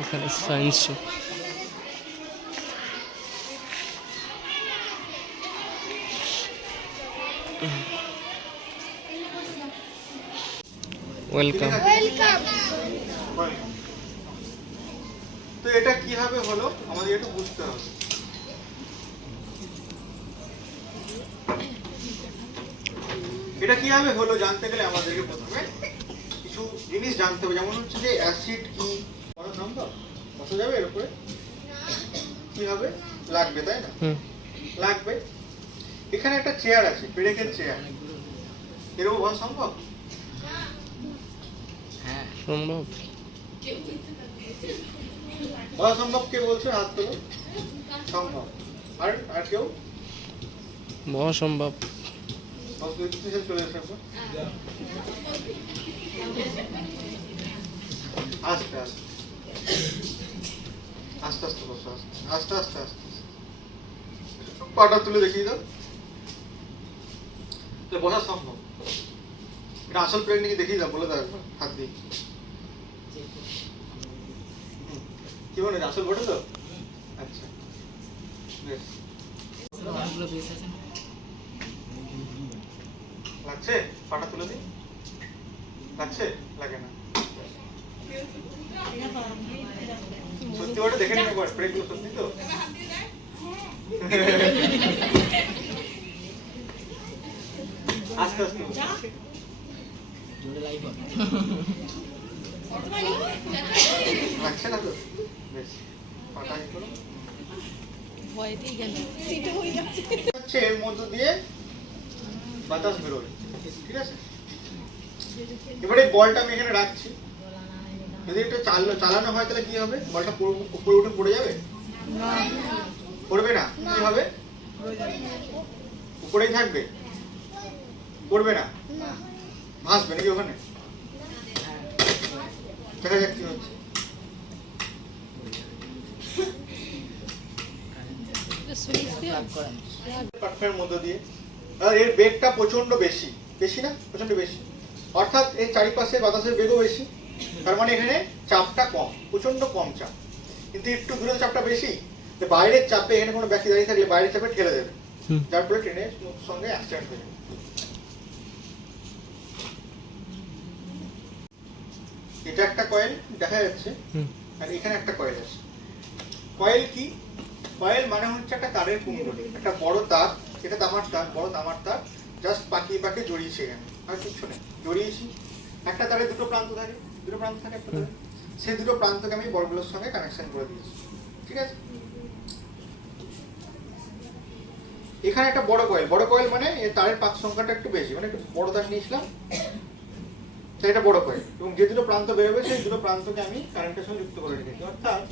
এখানে science show. Welcome. তো এটা কিভাবে হলো আমাদের একটু বুঝতে হবে। এটা কিভাবে হলো জানতে গেলে আমাদেরকে প্রথমে কিছু জিনিস জানতে হবে, যেমন হচ্ছে যে অ্যাসিড কি সম্ভব বসা যাবে এর উপরে, কিভাবে লাগবে, তাই না? লাগবে। এখানে একটা চেয়ার আছে, পেরেকের চেয়ার, এর উপর বসা সম্ভব? হ্যাঁ সম্ভব। বলা সম্ভব কে বলছে? হাত তোলো। সম্ভব। আর কেউ? বলা সম্ভব। চলে এসে আস্তে আস্তে আস্তে আস্তে বসো, আস্তে আস্তে আস্তে পাটা তুলে দেখিয়ে দাও। বসা সম্ভব? এটা আসল প্রেগনেন্সি দেখিয়ে দাও, বলে দাও একবার হাত দিয়ে। কি বলে আসল বটে তো? আচ্ছা বেশ। লাগছে? পাটা তুলে দিই। লাগছে? লাগে না। সত্যি বটে, দেখে নিন একবার প্রেগগুলো সত্যি তো? আস্তে আস্তে লাগছে না তো? বেশ, পাটা ই করো। হচ্ছে এর মধ্য দিয়ে বাতাস বেরোয়, ঠিক আছে? এবারে বলটা আমি এখানে রাখছি, যদি এটা চালানো হয় তাহলে কি হবে? বলটা উপরে উঠে পড়ে যাবে? পড়বে না। কি হবে? উপরেই থাকবে, পড়বে না, ভাসবে নাকি ওখানে? দেখা যাক কি হচ্ছে। পাটফের মধ্য দিয়ে এর বেগটা প্রচন্ড বেশি, বেশি না? প্রচন্ড বেশি, অর্থাৎ এর চারিপাশে বাতাসের বেগও বেশি, তার মানে এখানে চাপটা কম, প্রচন্ড কম চাপ। কিন্তু একটু দূরে চাপটা বেশি, বাইরের চাপে এখানে কোনো ব্যক্তি দাঁড়িয়ে থাকলে বাইরের চাপে ঠেলে দেবে, যার ফলে ট্রেনের সঙ্গে অ্যাক্সিডেন্ট হয়ে যাবে। এটা একটা কয়েল দেখা যাচ্ছে, আর এখানে একটা কয়েল আছে। কয়েল কি? কয়েল মানে হচ্ছে একটা তারের কুণ্ডলী, একটা বড় তার, এটা তামার তার, বড় তামার তার, জাস্ট পাকিয়ে পাকিয়ে জড়িয়েছি এখানে, আর কিছু নেই, জড়িয়েছি। একটা তারে দুটো প্রান্ত থাকে, দুটো প্রান্ত থাকে একটা তারে, সেই দুটো প্রান্তকে আমি বলগুলোর সঙ্গে কানেকশন করে দিয়েছি, ঠিক আছে? এখানে একটা বড় কয়েল, বড় কয়েল মানে এর তারের পাক সংখ্যাটা একটু বেশি, মানে একটু বড় তার নিয়েছিলাম, তাই এটা বড় কয়েল, এবং যে দুটো প্রান্ত বেরোবে সেই দুটো প্রান্তকে আমি কারেন্টের সঙ্গে যুক্ত করে রেখেছি, অর্থাৎ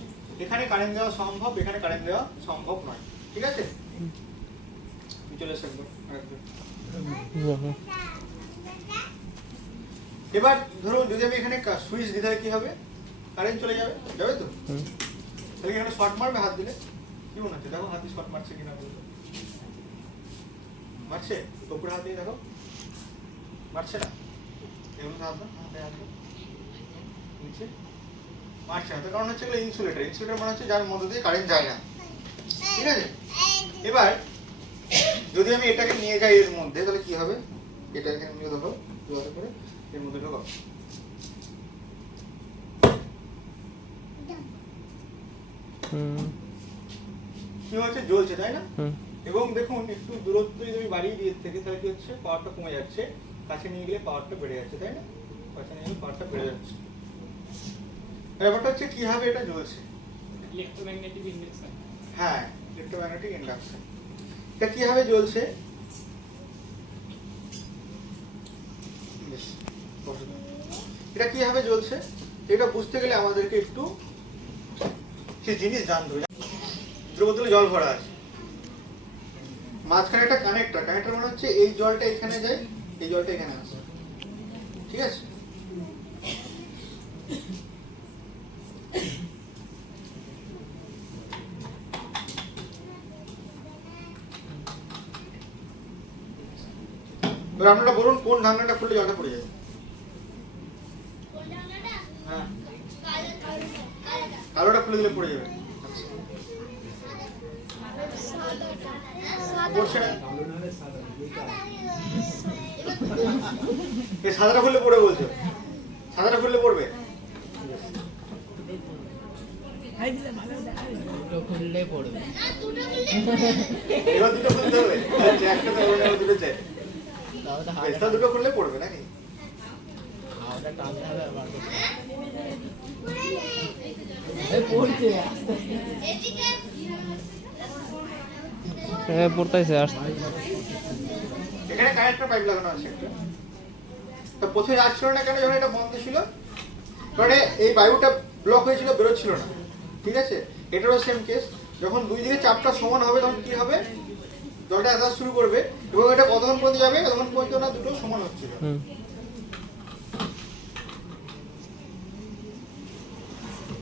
এখানে কারেন্ট দেওয়া সম্ভব, এখানে কারেন্ট দেওয়া সম্ভব নয়, ঠিক আছে? চলে এসে এবার ধরুন যদি আমি এখানে সুইচ দিতে হয় কি হবে? কারেন্ট চলে যাবে, যাবে তো? তাহলে এখানে শর্ট মারবে হাত দিলে? কি মনে হচ্ছে? দেখো হাত দিয়ে শর্ট মারছে কিনা, বলতো মারছে? উপরে হাত দিয়ে দেখো, মারছে না? এগুলো হাত দাও, হাতে হাত দাও, নিচে মারছে না, তার কারণ হচ্ছে এগুলো ইনসুলেটর, ইনসুলেটর মানে হচ্ছে যার মধ্যে দিয়ে কারেন্ট যায় না, ঠিক আছে? এবার যদি আমি এটাকে নিয়ে যাই এর মধ্যে, তাহলে কি হবে? এটা এখানে নিয়ে দেখো, করে এর মধ্যে ঢোকাও, কি হচ্ছে? জ্বলছে, তাই না? এবং দেখুন একটু দূরত্ব যদি আমি বাড়িয়ে দিয়ে থেকে, তাহলে কি হচ্ছে? পাওয়ারটা কমে যাচ্ছে, কাছে নিয়ে গেলে পাওয়ারটা বেড়ে যাচ্ছে, তাই না? কাছে নিয়ে গেলে পাওয়ারটা বেড়ে যাচ্ছে। ব্যাপারটা হচ্ছে কিভাবে এটা জ্বলছে? Electromagnetic induction. হ্যাঁ, ইলেকট্রোম্যাগনেটিক ইন্ডাকশন। এটা কিভাবে জ্বলছে? এটা কিভাবে জ্বলছে এটা বুঝতে গেলে আমাদেরকে একটু সেই জিনিস জানতে হবে। বোতলে জল ভরা আছে, মাঝখানে একটা কানেক্টর, কানেক্টর মানে হচ্ছে এই জলটা এখানে যায়, এই জলটা এখানে আসে, ঠিক আছে? এবার আপনারা বলুন কোন ঢাকনাটা খুললে জলটা পড়ে যাবে? হ্যাঁ, কালোটা খুলে দিলে পড়ে যাবে। পড়ছে না, এই সাদাটা খুললে পড়ে বলছো, সাদাটা খুললে পড়বে। খুললে পড়বে। এবার দুটো খুলতে হবে, আচ্ছা, একটা তো বলে দুটো চাই, এটা দুটো খুললে পড়বে নাকি? হাওয়াটা টানতে হবে আবার। এই পড়ছে পড়তেছে আসতে। এখানে কারেন্টের পাইপ লাগানো আছে একটা। তো প্রথমে আসছিল না কেন? যখন এটা বন্ধ ছিল, কারণ এই বায়ুটা ব্লক হয়েছিল, বেরোচ্ছিল না। ঠিক আছে, এটারও সেম কেস। যখন দুই দিকে চাপটা সমান হবে তখন কি হবে? জলটা আসা শুরু করবে এবং এটা কতক্ষণ পর্যন্ত যাবে? ততক্ষণ পর্যন্ত না দুটো সমান হচ্ছিল।